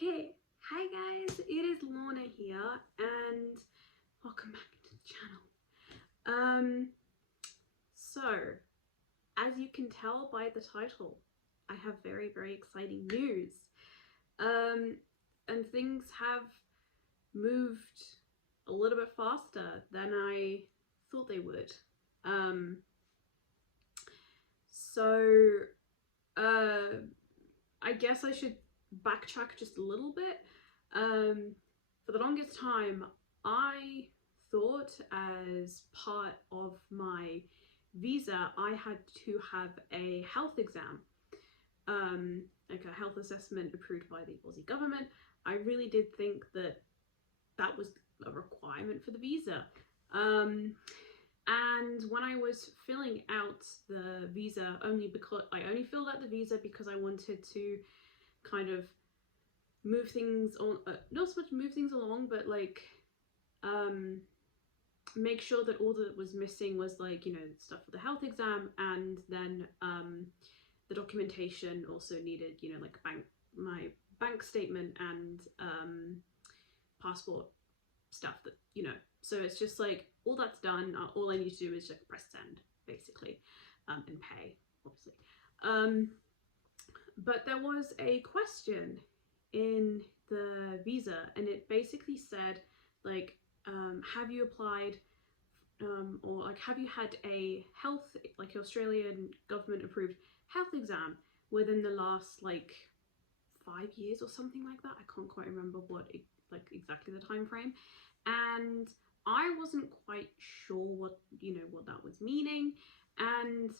Hey, hi guys, it is Lorna here and welcome back to the channel. So as you can tell by the title, I have very exciting news. And things have moved a little bit faster than I thought they would. I guess I should backtrack just a little bit. For the longest time, I thought as part of my visa, I had to have a health exam, like a health assessment approved by the Aussie government. I really did think that that was a requirement for the visa. And when I was filling out the visa, I only filled out the visa because I wanted to kind of move things on, not so much move things along, but like make sure that all that was missing was like, you know, stuff for the health exam, and then the documentation also needed, you know, like my bank statement and passport stuff that, you know, so it's just like all that's done. All I need to do is just press send basically, and pay obviously. But there was a question in the visa, and it basically said like, have you applied or like, have you had a health, like Australian government approved health exam within the last like 5 years or something like that? I can't quite remember what like exactly the time frame, and I wasn't quite sure what, you know, what that was meaning, and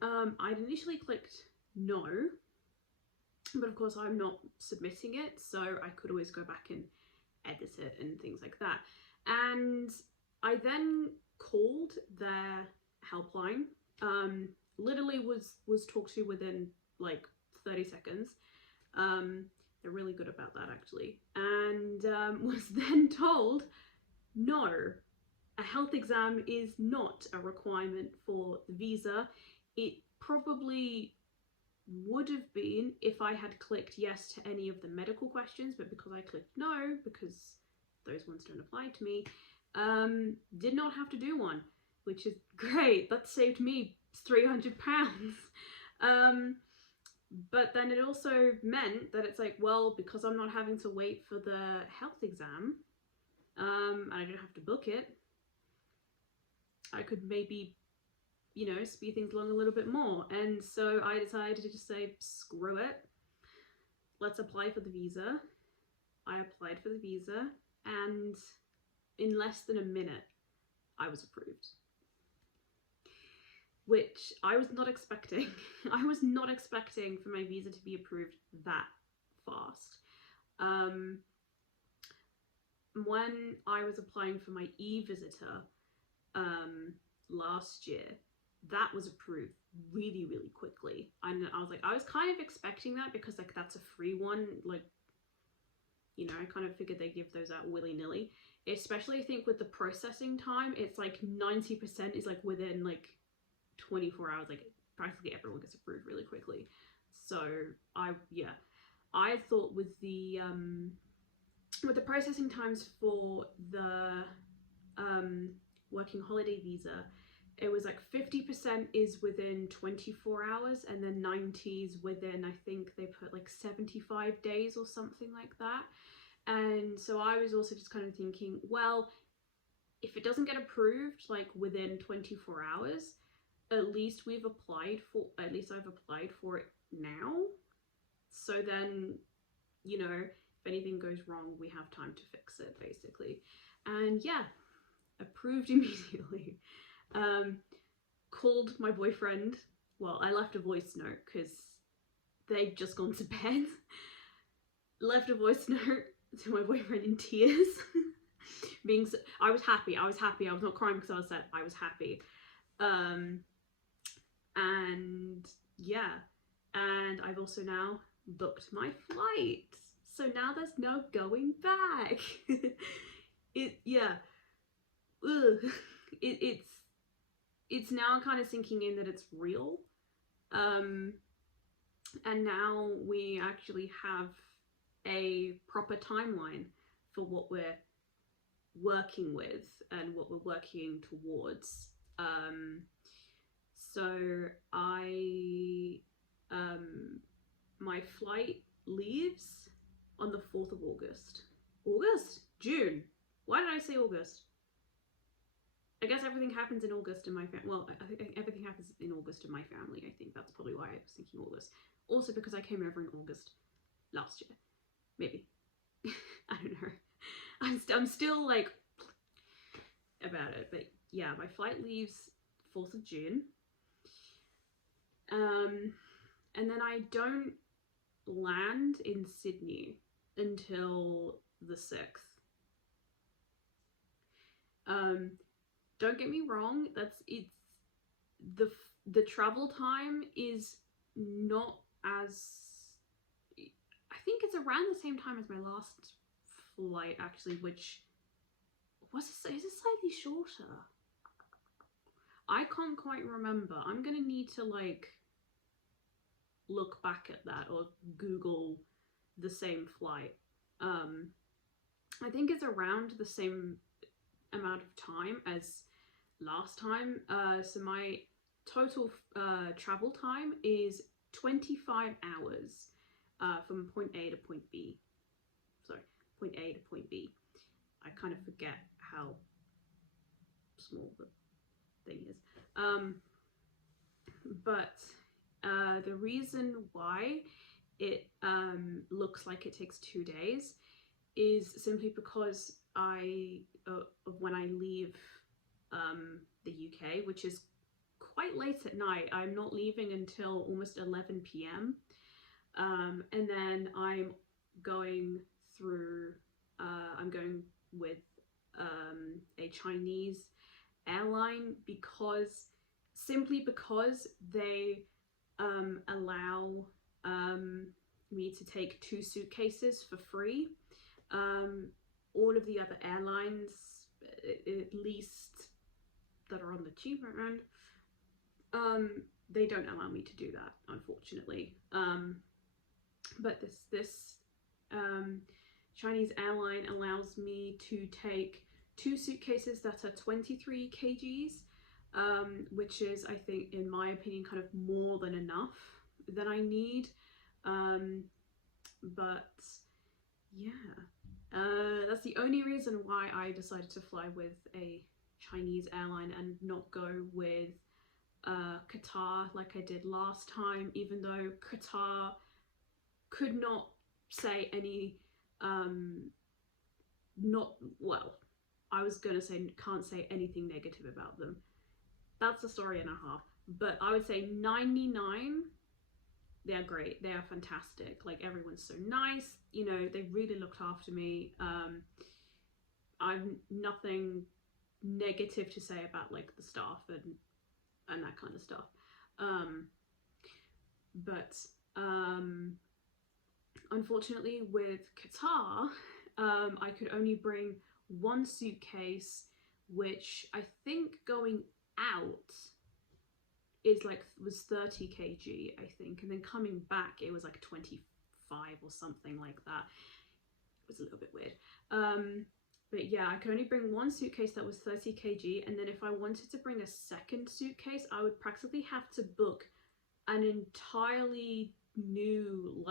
I'd initially clicked no, but of course I'm not submitting it, so I could always go back and edit it and things like that. And I then called their helpline, literally was talked to within like 30 seconds. They're really good about that actually, and was then told no, a health exam is not a requirement for the visa. It probably would have been if I had clicked yes to any of the medical questions, but because I clicked no, because those ones don't apply to me, did not have to do one, which is great. That saved me £300. But then it also meant that it's like, well, because I'm not having to wait for the health exam, and I don't have to book it, I could maybe, you know, speed things along a little bit more. And so I decided to just say, screw it, let's apply for the visa. I applied for the visa, and in less than a minute, I was approved. Which I was not expecting. I was not expecting for my visa to be approved that fast. When I was applying for my e-visitor last year, that was approved really quickly. And I was like, I was kind of expecting that because like that's a free one, like, you know, I kind of figured they give those out willy-nilly, especially I think with the processing time, it's like 90% is like within like 24 hours, like practically everyone gets approved really quickly. So I thought with the processing times for the working holiday visa, it was like 50% is within 24 hours, and then 90s within, I think they put like 75 days or something like that. And so I was also just kind of thinking, well, if it doesn't get approved like within 24 hours, at least I've applied for it now. So then, you know, if anything goes wrong, we have time to fix it basically. And yeah, approved immediately. Called my boyfriend. Well, I left a voice note because they'd just gone to bed. Left a voice note to my boyfriend in tears. I was happy. I was not crying because I was sad. I was happy. And yeah, and I've also now booked my flight. So now there's no going back. It's now kind of sinking in that it's real. And now we actually have a proper timeline for what we're working with and what we're working towards. So my flight leaves on the 4th of August. June. Why did I say August? I guess everything happens in August in my family. Well, I think everything happens in August in my family. I think that's probably why I was thinking August. Also because I came over in August last year. Maybe. I don't know. I'm still like about it. But yeah, my flight leaves 4th of June. And then I don't land in Sydney until the 6th. Don't get me wrong, the travel time is not as, I think it's around the same time as my last flight actually, which is it slightly shorter? I can't quite remember. I'm gonna need to like look back at that or Google the same flight. I think it's around the same amount of time as last time. So my total travel time is 25 hours from point A to point B. Sorry, point A to point B. I kind of forget how small the thing is. But the reason why it looks like it takes 2 days is simply because when I leave the UK, which is quite late at night, I'm not leaving until almost 11 p.m. And then I'm going with a Chinese airline simply because they allow me to take 2 suitcases for free. All of the other airlines, at least that are on the cheaper end, they don't allow me to do that, unfortunately. But this Chinese airline allows me to take 2 suitcases that are 23 kgs, which is, I think, in my opinion, kind of more than enough that I need. But yeah, that's the only reason why I decided to fly with a Chinese airline and not go with Qatar like I did last time, even though Qatar could not say any I was gonna say can't say anything negative about them. That's a story and a half. But I would say 99, they're great. They are fantastic. Like, everyone's so nice. You know, they really looked after me. I've nothing negative to say about like the staff and that kind of stuff. But unfortunately with Qatar, I could only bring 1 suitcase, which I think going out was 30 kg, I think, and then coming back it was like 25 or something like that. It was a little bit weird. But yeah, I could only bring 1 suitcase that was 30 kg, and then if I wanted to bring a second suitcase, I would practically have to book an entirely new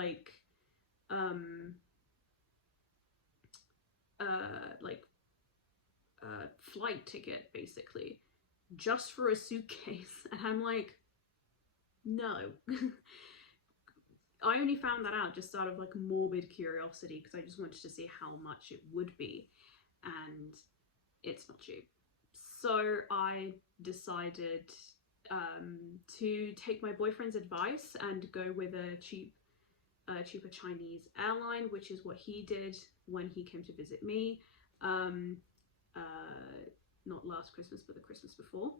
flight ticket, basically, just for a suitcase. And I'm like, no. I only found that out just out of like morbid curiosity, because I just wanted to see how much it would be, and it's not cheap. So I decided to take my boyfriend's advice and go with a cheaper Chinese airline, which is what he did when he came to visit me. Not last Christmas, but the Christmas before.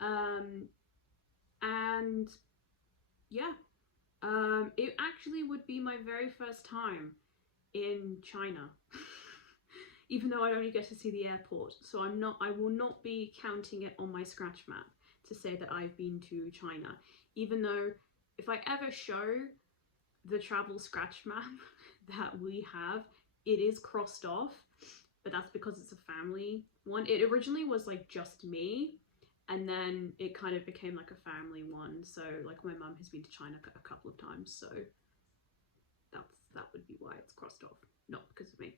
And yeah, it actually would be my very first time in China, even though I only get to see the airport. So I will not be counting it on my scratch map to say that I've been to China, even though if I ever show the travel scratch map that we have, it is crossed off, but that's because it's a family one. It originally was like just me, and then it kind of became like a family one. So like my mum has been to China a couple of times, so that would be why it's crossed off, not because of me.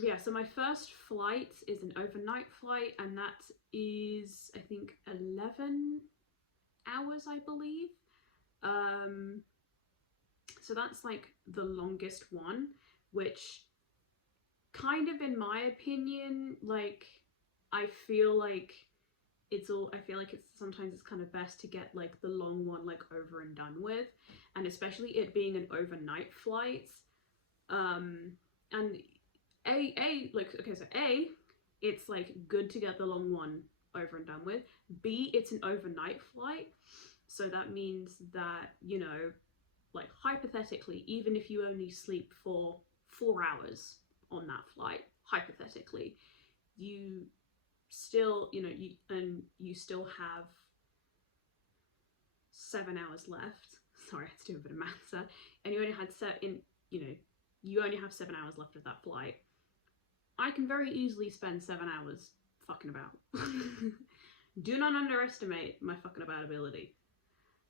Yeah, so my first flight is an overnight flight, and that is, I think, 11 hours, I believe. So that's like the longest one, which kind of, in my opinion, like, I feel like it's sometimes it's kind of best to get like the long one like over and done with, and especially it being an overnight flight. And like, okay, so A, it's like good to get the long one over and done with. B, it's an overnight flight, so that means that, you know, like hypothetically, even if you only sleep for 4 hours on that flight, hypothetically, you still, you know, you still have 7 hours left. Sorry, I had to do a bit of maths there. And you only have 7 hours left of that flight. I can very easily spend 7 hours fucking about. Do not underestimate my fucking about ability.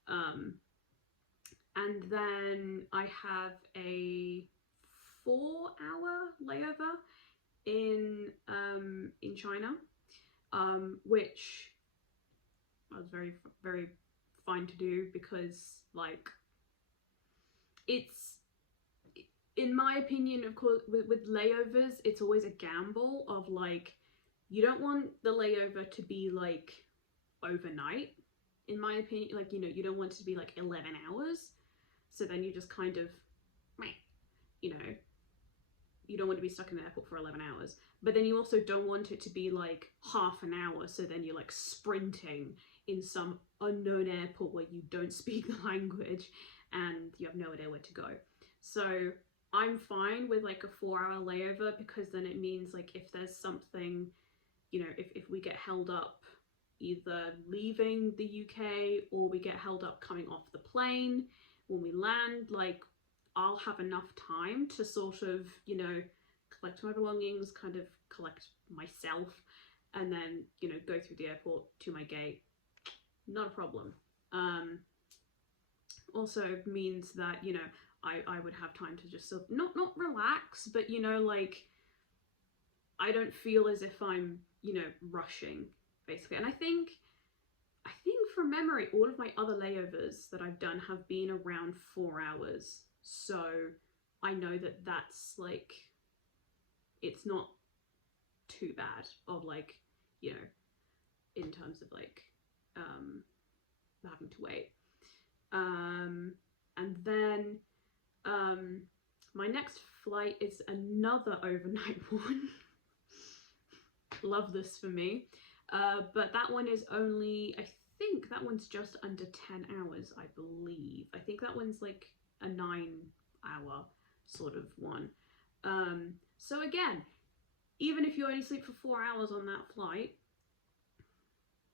And then I have a 4-hour layover in China, which was very, very fine to do, because like, it's, in my opinion, of course, with layovers, it's always a gamble of like, you don't want the layover to be like overnight, in my opinion. Like, you know, you don't want it to be like 11 hours. So then you just kind of, you know, you don't want to be stuck in the airport for 11 hours. But then you also don't want it to be like half an hour. So then you're like sprinting in some unknown airport where you don't speak the language and you have no idea where to go. So I'm fine with like a 4-hour layover, because then it means like if there's something, you know, if we get held up either leaving the UK or we get held up coming off the plane when we land, like, I'll have enough time to sort of, you know, collect my belongings, kind of collect myself, and then, you know, go through the airport to my gate. Not a problem. Also means that, you know, I would have time to just sort of not relax, but, you know, like, I don't feel as if I'm, you know, rushing, basically. And I think from memory, all of my other layovers that I've done have been around 4 hours. So I know that that's like, it's not too bad of like, you know, in terms of like having to wait. And then my next flight is another overnight one. Love this for me. But that one is only, I think that one's just under 10 hours, I believe. I think that one's like a 9-hour sort of one. So again, even if you only sleep for 4 hours on that flight,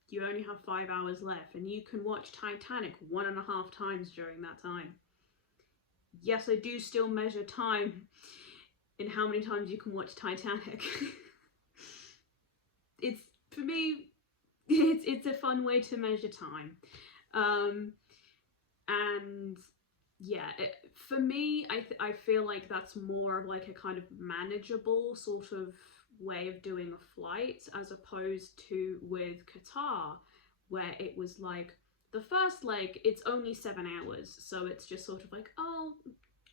you only have 5 hours left, and you can watch Titanic 1.5 times during that time. Yes, I do still measure time in how many times you can watch Titanic. It's, for me, it's a fun way to measure time. And yeah, for me, I feel like that's more of like a kind of manageable sort of way of doing a flight, as opposed to with Qatar, where it was like, the first leg, it's only 7 hours, so it's just sort of like, oh,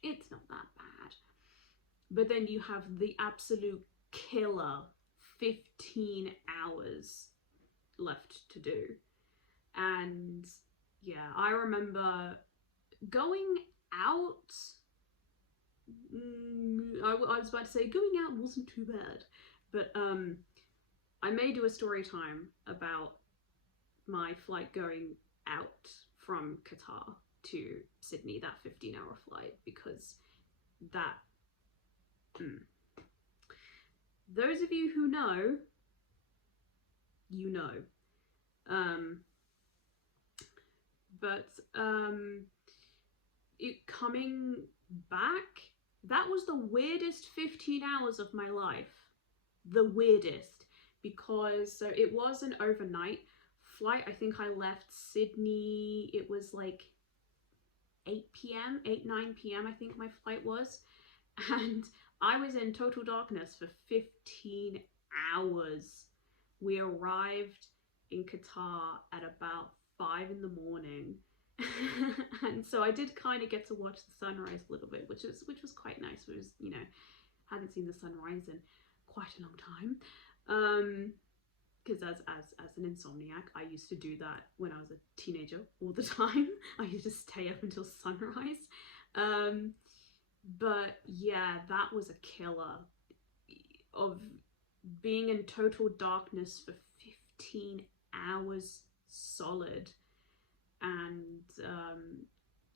it's not that bad. But then you have the absolute killer 15 hours left to do. And yeah, I remember going out, I was about to say going out wasn't too bad, but I may do a story time about my flight going out from Qatar to Sydney, that 15-hour flight, because that, those of you who know, you know. it coming back, that was the weirdest 15 hours of my life. The weirdest, because so it was an overnight flight. I think I left Sydney, it was like 8 p.m., 9 p.m. I think my flight was, and I was in total darkness for 15 hours. We arrived in Qatar at about 5 in the morning. And so I did kind of get to watch the sunrise a little bit, which was quite nice. It was, you know, hadn't seen the sunrise in quite a long time. Because as an insomniac, I used to do that when I was a teenager all the time. I used to stay up until sunrise. But yeah, that was a killer, of being in total darkness for 15 hours solid. And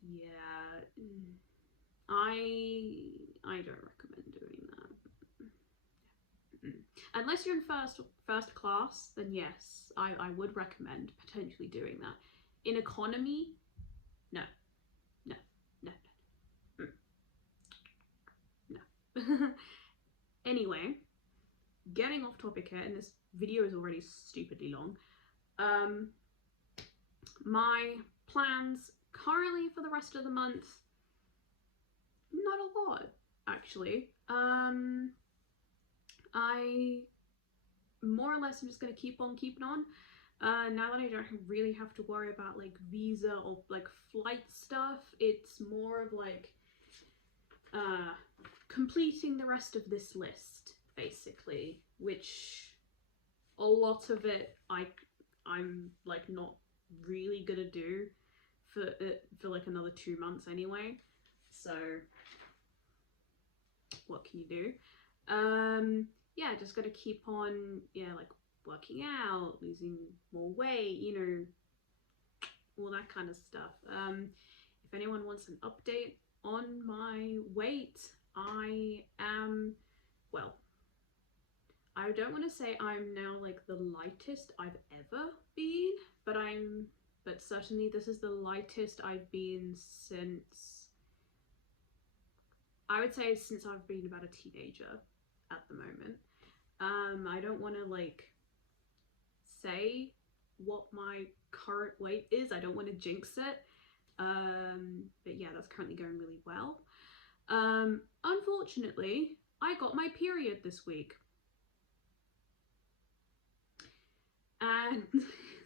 yeah, I don't recommend doing that. Unless you're in first class, then yes, I would recommend potentially doing that. In economy, no. Anyway, getting off topic here, and this video is already stupidly long. My plans currently for the rest of the month, not a lot actually. I more or less am just gonna keep on keeping on. Now that I don't really have to worry about like visa or like flight stuff, it's more of like completing the rest of this list basically, which a lot of it I'm like not really gonna do for like another 2 months anyway, so what can you do? Yeah, just gotta keep on, yeah, like working out, losing more weight, you know, all that kind of stuff. If anyone wants an update on my weight, I am, well, I don't want to say I'm now like the lightest I've ever been, but certainly this is the lightest I've been since, I would say since I've been about a teenager at the moment. I don't want to like say what my current weight is. I don't want to jinx it. But yeah, that's currently going really well. Unfortunately, I got my period this week. And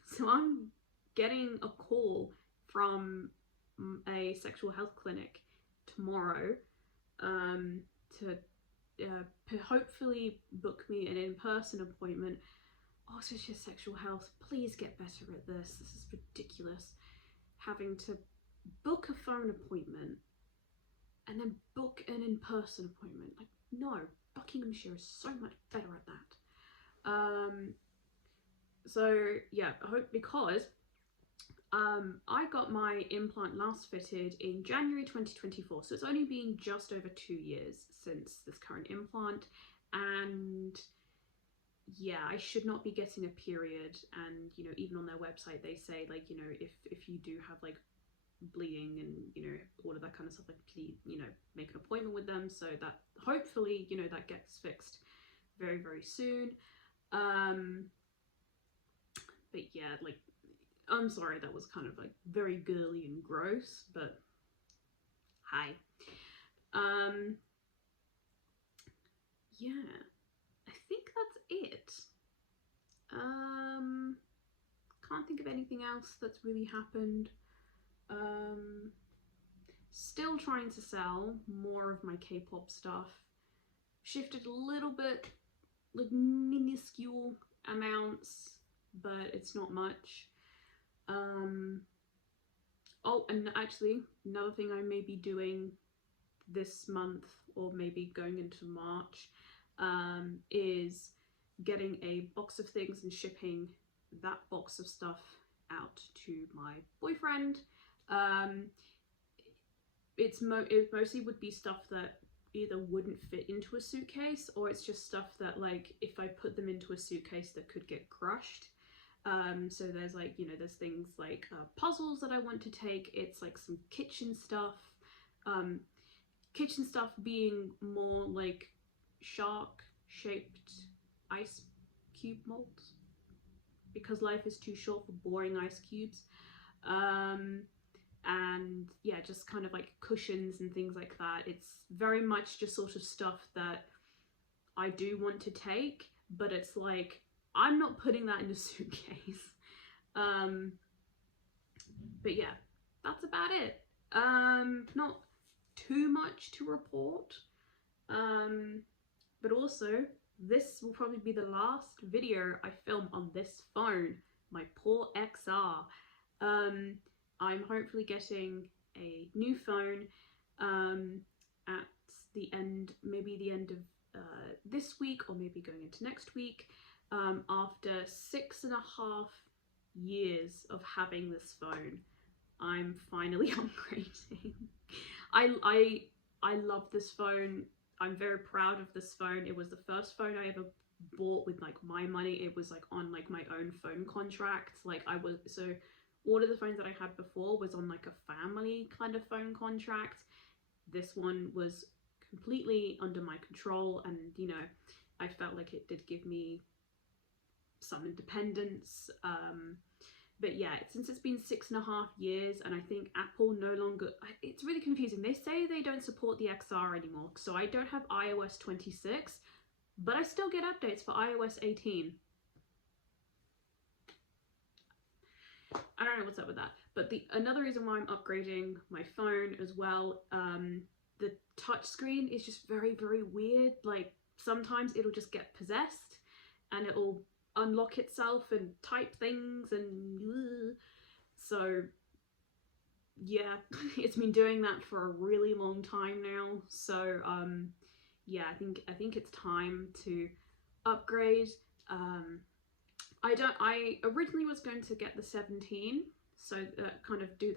so I'm getting a call from a sexual health clinic tomorrow to hopefully book me an in-person appointment. Oh, so it's just sexual health. Please get better at this. This is ridiculous. Having to book a phone appointment and then book an in-person appointment. Like, no, Buckinghamshire is so much better at that. So yeah, I hope, because I got my implant last fitted in January 2024, so it's only been just over 2 years since this current implant, and yeah, I should not be getting a period. And you know, even on their website they say, like, you know, if you do have like bleeding and, you know, all of that kind of stuff, like, please, you know, make an appointment with them, so that hopefully, you know, that gets fixed very, very soon. But yeah, like, I'm sorry, that was kind of like very girly and gross, but hi. Yeah, I think that's it. Can't think of anything else that's really happened. Still trying to sell more of my K-pop stuff. Shifted a little bit, like minuscule amounts, but it's not much. Oh, and actually, another thing I may be doing this month, or maybe going into March, is getting a box of things and shipping that box of stuff out to my boyfriend. It mostly would be stuff that either wouldn't fit into a suitcase, or it's just stuff that, like, if I put them into a suitcase, that could get crushed. So there's, like, you know, there's things like puzzles that I want to take. It's like some kitchen stuff. kitchen stuff being more like shark shaped ice cube molds, because life is too short for boring ice cubes. And yeah, just kind of like cushions and things like that. It's very much just sort of stuff that I do want to take, but it's like I'm not putting that in a suitcase. But yeah, that's about it. Not too much to report. But also, this will probably be the last video I film on this phone, my poor XR. I'm hopefully getting a new phone at the end, maybe the end of this week, or maybe going into next week, after 6.5 years of having this phone. I'm finally upgrading. I love this phone. I'm very proud of this phone. It was the first phone I ever bought with like my money. It was like on like my own phone contract. Like so all of the phones that I had before was on like a family kind of phone contract. This one was completely under my control, and you know, I felt like it did give me some independence. But yeah, since it's been 6.5 years, and I think Apple no longer, it's really confusing. They say they don't support the XR anymore, so I don't have iOS 26, but I still get updates for iOS 18. I don't know what's up with that. But another reason why I'm upgrading my phone as well, the touchscreen is just very, very weird. Like sometimes it'll just get possessed and it'll unlock itself and type things, and so yeah, it's been doing that for a really long time now. So yeah, I think it's time to upgrade. I originally was going to get the 17, so kind of do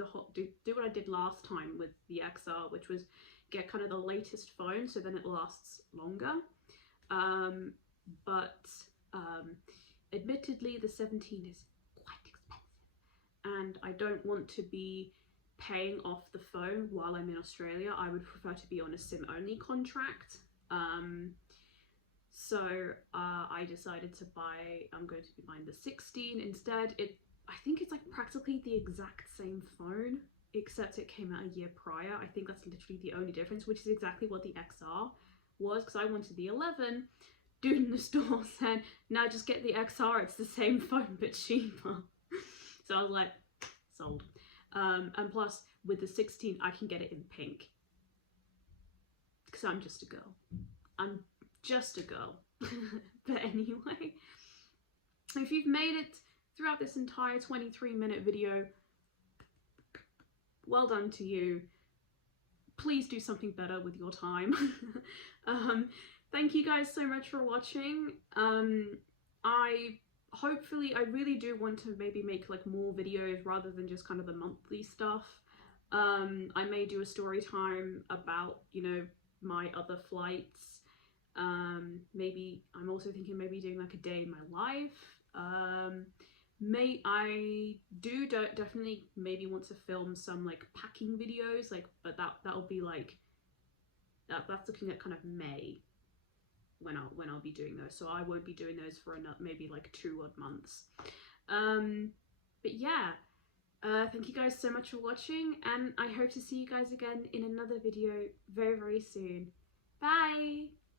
what I did last time with the XR, which was get kind of the latest phone, so then it lasts longer. But admittedly, the 17 is quite expensive, and I don't want to be paying off the phone while I'm in Australia. I would prefer to be on a SIM-only contract. So I decided to I'm going to be buying the 16 instead. I think it's like practically the exact same phone, except it came out a year prior. I think that's literally the only difference, which is exactly what the XR was, because I wanted the 11. Dude in the store said, "Now just get the XR, it's the same phone but cheaper." So I was like, sold. And plus, with the 16, I can get it in pink, because I'm just a girl. I'm just a girl. But anyway, if you've made it throughout this entire 23-minute video, well done to you. Please do something better with your time. Thank you guys so much for watching. I really do want to maybe make like more videos rather than just kind of the monthly stuff. I may do a story time about, you know, my other flights. Maybe I'm also thinking maybe doing like a day in my life. I definitely maybe want to film some like packing videos, like, but that'll be like that's looking at kind of May when I'll be doing those, so I won't be doing those for maybe like 2 odd months. But yeah, thank you guys so much for watching, and I hope to see you guys again in another video very, very soon. Bye!